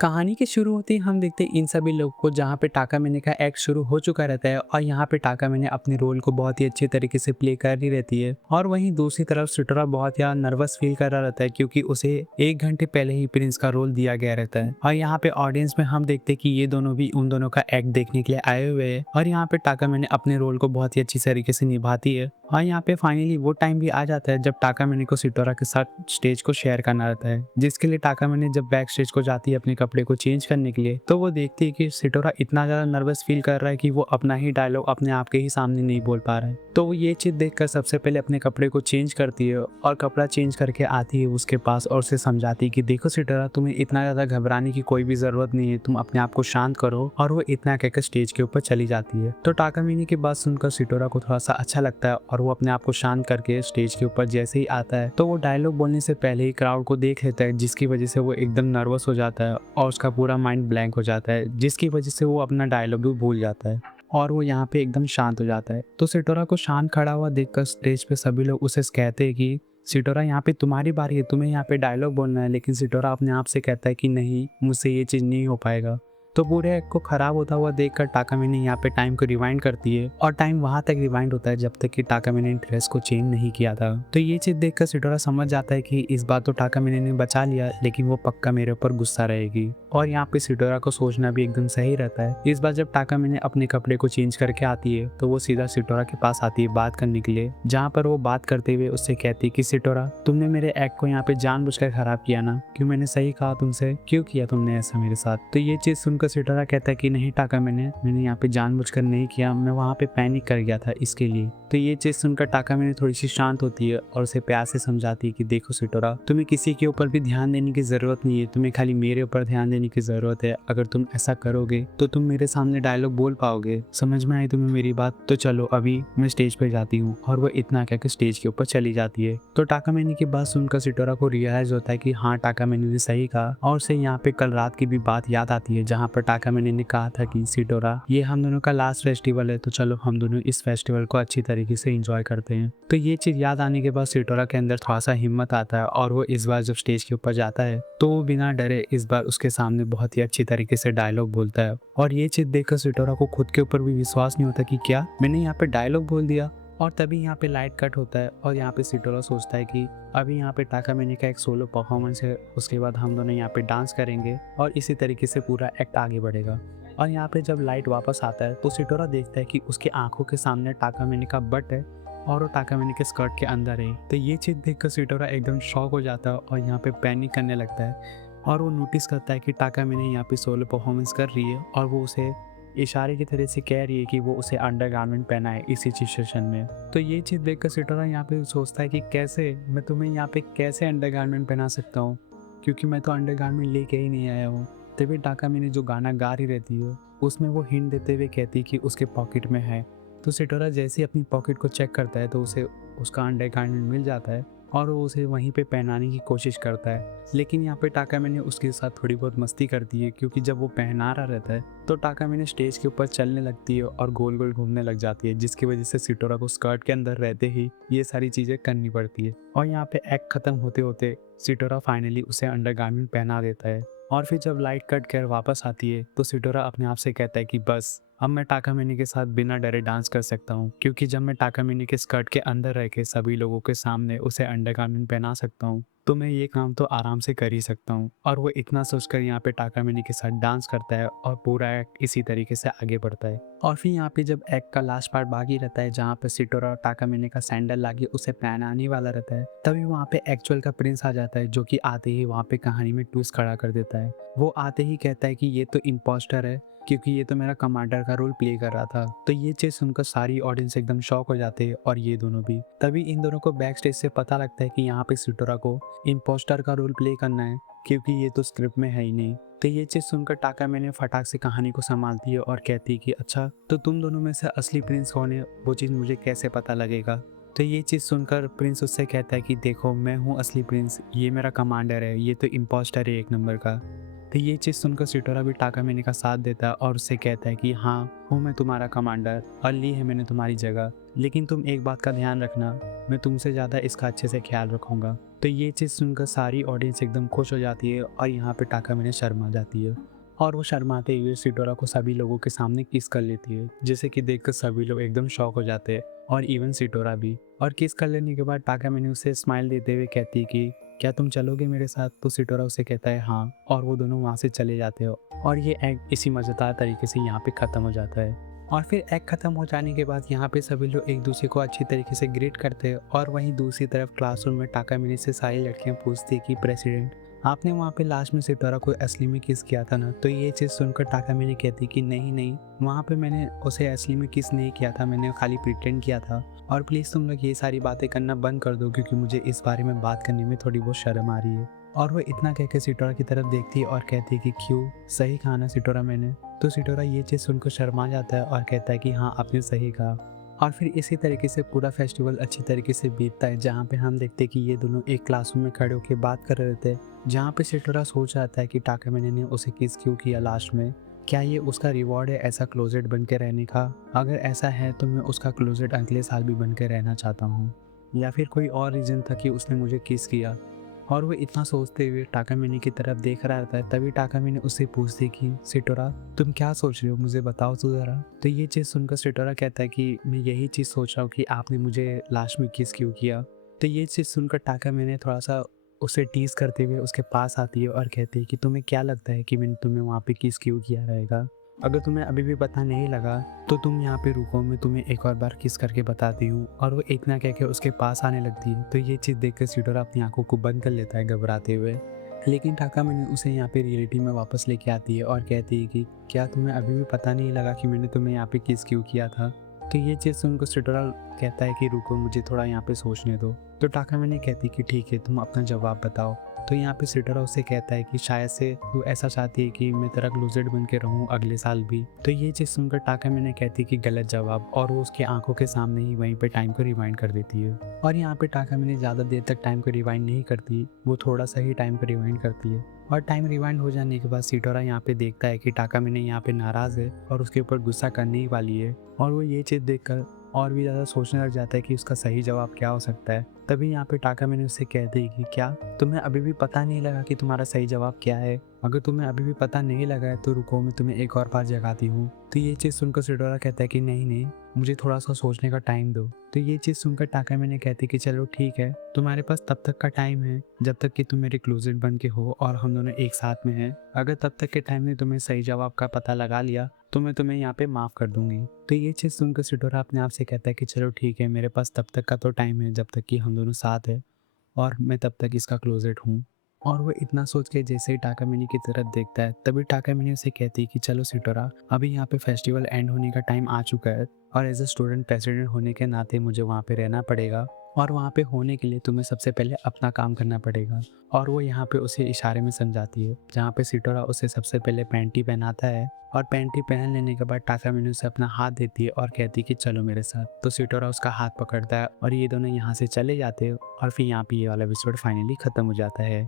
कहानी के शुरू होते ही हम देखते हैं इन सभी लोगों को जहाँ पे टाका मैने का एक्ट शुरू हो चुका रहता है और यहाँ पे टाका मैने अपने रोल को बहुत ही अच्छे तरीके से प्ले कर रही रहती है। और वहीं दूसरी तरफ सिटोरा बहुत ही नर्वस फील कर रहा रहता है क्योंकि उसे 1 घंटे पहले ही प्रिंस का रोल दिया गया रहता है। और यहाँ पे ऑडियंस में हम देखते हैं कि ये दोनों भी उन दोनों का एक्ट देखने के लिए आए हुए हैं और यहाँ पे टाका मैने अपने रोल को बहुत ही अच्छी तरीके से निभाती है। और यहाँ पे फाइनली वो टाइम भी आ जाता है जब टाका मैने को सिटोरा के साथ स्टेज को शेयर करना रहता है, जिसके लिए टाका मैने जब बैक स्टेज को जाती है अपने कपड़े को चेंज करने के लिए, तो वो देखती है कि सिटोरा इतना ज्यादा नर्वस फील कर रहा है कि वो अपना ही डायलॉग अपने आप के ही सामने नहीं बोल पा रहा है। तो वो ये चीज देखकर सबसे पहले अपने कपड़े को चेंज करती है और कपड़ा चेंज करके आती है उसके पास और उसे समझाती है कि देखो सिटोरा, तुम्हें इतना ज्यादा घबराने की कोई भी जरूरत नहीं है, तुम अपने आप को शांत करो। और वो इतना कहकर स्टेज के ऊपर चली जाती है। तो टाका मैने की बात सुनकर सिटोरा को थोड़ा सा अच्छा लगता है और वो अपने आप को शांत करके स्टेज के ऊपर जैसे ही आता है तो वो डायलॉग बोलने से पहले ही क्राउड को देख लेता है, जिसकी वजह से वो एकदम नर्वस हो जाता है और उसका पूरा माइंड ब्लैंक हो जाता है, जिसकी वजह से वो अपना डायलॉग भी भूल जाता है और वो यहाँ पे एकदम शांत हो जाता है। तो सिटोरा को शांत खड़ा हुआ देखकर स्टेज पे सभी लोग उसे कहते हैं कि सिटोरा, यहाँ पे तुम्हारी बारी है, तुम्हें यहाँ पे डायलॉग बोलना है। लेकिन सिटोरा अपने आप से कहता है कि नहीं, मुझसे ये चीज़ नहीं हो पाएगा। तो पूरे एक्ट को खराब होता हुआ देखकर टाका मैने यहाँ पे टाइम को रिवाइंड करती है और टाइम वहां तक रिवाइंड होता है जब तक कि टाका मैने ड्रेस को चेंज नहीं किया था। तो ये चीज देखकर सिटोरा समझ जाता है कि इस बार तो टाका मैने ने बचा लिया, लेकिन वो पक्का मेरे ऊपर गुस्सा रहेगी। और यहाँ पे सिटोरा को सोचना भी एकदम सही रहता है। इस बार जब टाका मैने अपने कपड़े को चेंज करके आती है तो वो सीधा सिटोरा के पास आती है बात करने के लिए, जहाँ पर वो बात करते हुए उससे कहती है कि सिटोरा, तुमने मेरे एक्ट को यहाँ पे जानबूझकर खराब किया ना, क्यों? मैंने सही कहा तुमसे, क्यों किया तुमने ऐसा मेरे साथ? तो ये चीज सुनकर सिटोरा कहता है कि नहीं टाका मैंने यहाँ पे जानबूझकर नहीं किया, मैं वहाँ पे पैनिक कर गया था इसके लिए। तो ये चीज सुनकर टाका मैंने थोड़ी सी शांत होती है और उसे प्यार से समझाती है कि देखो सिटोरा, तुम्हें किसी के ऊपर भी ध्यान देने की जरूरत नहीं है, तुम्हें खाली मेरे ऊपर ध्यान देने की जरूरत है। अगर तुम ऐसा करोगे तो तुम मेरे सामने डायलॉग बोल पाओगे। समझ में आई तुम्हें मेरी बात? तो चलो अभी मैं स्टेज पे जाती हूँ। और वो इतना कहकर स्टेज के ऊपर चली जाती है। तो टाका मैंने की बात सुनकर सिटोरा को रियलाइज होता है कि हाँ, टाका मैंने ने सही कहा और उसे यहाँ पे कल रात की भी बात याद आती है, जहाँ पर टाका मैंने ने कहा था कि सिटोरा, ये हम दोनों का लास्ट फेस्टिवल है, तो चलो हम दोनों इस फेस्टिवल को अच्छी तरीके से एंजॉय करते हैं। तो ये चीज याद आने के बाद सिटोरा के अंदर थोड़ा सा हिम्मत आता है और वो इस बार जब स्टेज के ऊपर जाता है तो वो बिना डरे इस बार उसके सामने बहुत ही अच्छी तरीके से डायलॉग बोलता है। और ये चीज देखकर सिटोरा को खुद के ऊपर भी विश्वास नहीं होता कि क्या मैंने यहाँ पे डायलॉग बोल दिया। और तभी यहाँ पे लाइट कट होता है और यहाँ पे सिटोरा सोचता है कि अभी यहाँ पे टाका मैने का एक सोलो परफॉर्मेंस है, उसके बाद हम दोनों यहाँ पे डांस करेंगे और इसी तरीके से पूरा एक्ट आगे बढ़ेगा। और यहाँ पे जब लाइट वापस आता है तो सिटोरा देखता है कि उसकी आंखों के सामने टाका मैने का बट है और वो टाका मैने के स्कर्ट के अंदर है। तो ये चीज देखकर सिटोरा एकदम शॉक हो जाता है और यहाँ पे पैनिक करने लगता है और वो नोटिस करता है कि टाका मैने यहाँ पे सोलो परफॉर्मेंस कर रही है और वो उसे इशारे की तरह से कह रही है कि वो उसे अंडरगारमेंट पहना है इसी सिचुएशन में। तो ये चीज़ देखकर सिटोरा यहाँ पे सोचता है कि कैसे मैं तुम्हें यहाँ पे कैसे अंडरगारमेंट पहना सकता हूँ, क्योंकि मैं तो अंडरगारमेंट लेके ही नहीं आया हूँ। तभी टाका मैंने जो गाना गा रही रहती है उसमें वो हिंट देते हुए कहती कि उसके पॉकेट में है। तो सिटोरा जैसे ही अपनी पॉकेट को चेक करता है तो उसे उसका अंडरगारमेंट मिल जाता है और वो उसे वहीं पे पहनाने की कोशिश करता है। लेकिन यहाँ पे टाका मैंने उसके साथ थोड़ी बहुत मस्ती करती है, क्योंकि जब वो पहना रहा रहता है तो टाका मैंने स्टेज के ऊपर चलने लगती है और गोल गोल घूमने लग जाती है, जिसकी वजह से सिटोरा को स्कर्ट के अंदर रहते ही ये सारी चीज़ें करनी पड़ती है। और यहाँ पे एक्ट खत्म होते होते सिटोरा फाइनली उसे अंडरगारमेंट पहना देता है। और फिर जब लाइट कट कर वापस आती है तो सिटोरा अपने आप से कहता है कि बस अब मैं टाका मैनी के साथ बिना डरे डांस कर सकता हूँ, क्योंकि जब मैं टाका मैनी के स्कर्ट के अंदर रह के सभी लोगों के सामने उसे अंडरगारमेंट पहना सकता हूँ तो मैं ये काम तो आराम से कर ही सकता हूँ। और वो इतना सोचकर यहाँ पे टाका मैनी के साथ डांस करता है और पूरा एक्ट इसी तरीके से आगे बढ़ता है। और फिर यहाँ पे जब एक्ट का लास्ट पार्ट बाकी रहता है, जहाँ पे सिटोरा और टाका मैनी का सैंडल लाके उसे पहनाने वाला रहता है, तभी वहाँ पे एक्चुअल का प्रिंस आ जाता है, जो कि आते ही वहाँ पे कहानी में ट्विस्ट खड़ा कर देता है। वो आते ही कहता है कि ये तो इम्पोस्टर है, क्योंकि ये तो मेरा कमांडर का रोल प्ले कर रहा था। तो ये चीज सुनकर सारी ऑडियंस एकदम शॉक हो जाते हैं और ये दोनों भी। तभी इन दोनों को बैक स्टेज से पता लगता है कि यहाँ पे सिटोरा को इम्पोस्टर का रोल प्ले करना है, क्योंकि ये तो स्क्रिप्ट में है ही नहीं। तो ये चीज सुनकर टाका मैंने फटाक से कहानी को संभालती है और कहती है कि अच्छा, तो तुम दोनों में से असली प्रिंस कौन है, वो चीज मुझे कैसे पता लगेगा? तो ये चीज सुनकर प्रिंस उससे कहता है कि देखो, मैं हूँ असली प्रिंस, ये मेरा कमांडर है, ये तो इम्पोस्टर है एक नंबर का। तो ये चीज़ सुनकर सिटोरा भी टाकामिनी का साथ देता है और उससे कहता है कि हाँ, हूँ मैं तुम्हारा कमांडर और ली है मैंने तुम्हारी जगह, लेकिन तुम एक बात का ध्यान रखना, मैं तुमसे ज़्यादा इसका अच्छे से ख्याल रखूँगा। तो ये चीज़ सुनकर सारी ऑडियंस एकदम खुश हो जाती है और यहाँ पे टाकामिनी शर्मा जाती है और वो शर्माते हुए सिटोरा को सभी लोगों के सामने किस कर लेती है, जिसे कि देखकर सभी लोग एकदम शॉक हो जाते हैं और इवन सिटोरा भी। और किस कर लेने के बाद टाकामिनी उसे स्माइल देते हुए कहती है कि क्या तुम चलोगे मेरे साथ? तो सिटोरा उसे कहता है हाँ, और वो दोनों वहाँ से चले जाते हो और ये एक्ट इसी मज़ेदार तरीके से यहाँ पे ख़त्म हो जाता है। और फिर एक्ट ख़त्म हो जाने के बाद यहाँ पे सभी लोग एक दूसरे को अच्छी तरीके से ग्रीट करते हैं और वहीं दूसरी तरफ क्लासरूम में टाकामिनी से सारी लड़कियाँ पूछती है कि प्रेसिडेंट, आपने वहाँ पे लास्ट में सितारा को असली में किस किया था ना? तो ये चीज़ सुनकर टाकामिनी कहती कि नहीं नहीं, वहाँ पे मैंने उसे असली में किस नहीं किया था, मैंने खाली प्रिटेंड किया था। और प्लीज़ तुम लोग ये सारी बातें करना बंद कर दो, क्योंकि मुझे इस बारे में बात करने में थोड़ी बहुत शर्म आ रही है। और वो इतना कह के सिटोरा की तरफ देखती है और कहती है कि क्यों, सही कहा ना सिटोरा मैंने? तो सिटोरा ये चीज़ सुनकर शर्मा जाता है और कहता है कि हाँ, आपने सही कहा। और फिर इसी तरीके से पूरा फेस्टिवल अच्छी तरीके से बीतता है, जहाँ पे हम देखते हैं कि ये दोनों एक क्लासरूम में खड़े होकर बात कर रहे थे, जहाँ पे सिटोरा सोच रहा था कि टाकामिनी ने उसे किस क्यों किया लास्ट में। क्या ये उसका रिवॉर्ड है ऐसा क्लोजेट बन के रहने का? अगर ऐसा है तो मैं उसका क्लोजेट अगले साल भी बन के रहना चाहता हूँ, या फिर कोई और रीज़न था कि उसने मुझे किस किया। और वो इतना सोचते हुए टाकामिनी की तरफ देख रहा था, तभी टाकामिनी उससे पूछती कि सिटोरा, तुम क्या सोच रहे हो, मुझे बताओ तो ज़रा। तो ये चीज़ सुनकर सिटोरा कहता है कि मैं यही चीज़ सोच रहा हूँ कि आपने मुझे लास्ट में किस क्यों किया। तो ये चीज़ सुनकर टाकामिनी थोड़ा सा उसे टीज़ करते हुए उसके पास आती है और कहती है कि तुम्हें क्या लगता है कि मैंने तुम्हें वहाँ पे किस क्यों किया रहेगा? अगर तुम्हें अभी भी पता नहीं लगा तो तुम यहाँ पे रुको, मैं तुम्हें एक और बार किस करके बताती हूँ। और वो इतना कह के उसके पास आने लगती है। तो ये चीज़ देखकर सिटोरा अपनी आंखों को बंद कर लेता है घबराते हुए, लेकिन टाकामिनी उसे यहाँ पे रियलिटी में वापस लेके आती है और कहती है कि क्या तुम्हें अभी भी पता नहीं लगा कि मैंने तुम्हें यहाँ पे किस क्यों किया था? तो ये चीज़ सुनकर सिटोरा कहता है कि रुको, मुझे थोड़ा यहाँ पे सोचने दो। तो टाकामिनी कहती कि ठीक है, तुम अपना जवाब बताओ। तो यहाँ पे सिटोरा उससे कहता है कि शायद से तू ऐसा चाहती है कि मैं तेरा क्लोजेट बन के रहूँ अगले साल भी। तो ये चीज़ सुनकर टाकामिनी कहती कि गलत जवाब, और वो उसके आंखों के सामने ही वहीं पे टाइम को रिवाइंड कर देती है। और यहाँ पे टाकामिनी ज़्यादा देर तक टाइम को रिवाइंड नहीं करती, वो थोड़ा सा ही टाइम को रिवाइंड करती है। और टाइम रिवाइंड हो जाने के बाद सिटोरा यहाँ पे देखता है कि टाकामिनी यहाँ पे नाराज़ है और उसके ऊपर गुस्सा करने ही वाली है। और वो ये चीज़ देखकर और भी ज़्यादा सोचने लग जाता है कि उसका सही जवाब क्या हो सकता है। तभी यहाँ पे टाकामिनी उससे कहती है कि क्या तुम्हें अभी भी पता नहीं लगा कि तुम्हारा सही जवाब क्या है? अगर तुम्हें अभी भी पता नहीं लगा है तो रुको, मैं तुम्हें एक और बार जगाती हूँ। तो ये चीज़ सुनकर सिटोरा कहता है कि नहीं नहीं, मुझे थोड़ा सा सोचने का टाइम दो। तो ये चीज़ सुनकर टाकामिनी कहती कि चलो ठीक है, तुम्हारे पास तब तक का टाइम है जब तक कि तुम मेरे क्लोजेट बन के हो और हम दोनों एक साथ में हैं। अगर तब तक के टाइम में तुम्हें सही जवाब का पता लगा लिया तो मैं तुम्हें यहाँ पे माफ़ कर दूंगी। तो ये चीज़ सुनकर सिटोरा अपने आप से कहता है कि चलो ठीक है, मेरे पास तब तक का तो टाइम है जब तक कि हम दोनों साथ हैं और मैं तब तक इसका क्लोजेट हूँ। और वो इतना सोच के जैसे ही टाकामिनी की तरफ देखता है, तभी टाकामिनी उसे कहती है कि चलो सिटोरा, अभी यहाँ पे फेस्टिवल एंड होने का टाइम आ चुका है और एज अ स्टूडेंट प्रेसिडेंट होने के नाते मुझे वहाँ पे रहना पड़ेगा, और वहाँ पे होने के लिए तुम्हें सबसे पहले अपना काम करना पड़ेगा। और वो यहाँ पे उसे इशारे में समझाती है, जहाँ पे सिटोरा उसे सबसे पहले पैंटी पहनाता है और पैंटी पहन लेने के बाद टाकामिनी उसे अपना हाथ देती है और कहती है कि चलो मेरे साथ। तो सिटोरा उसका हाथ पकड़ता है और ये दोनों यहाँ से चले जाते हैं और फिर यहाँ पे ये वाला एपिसोड फाइनली खत्म हो जाता है।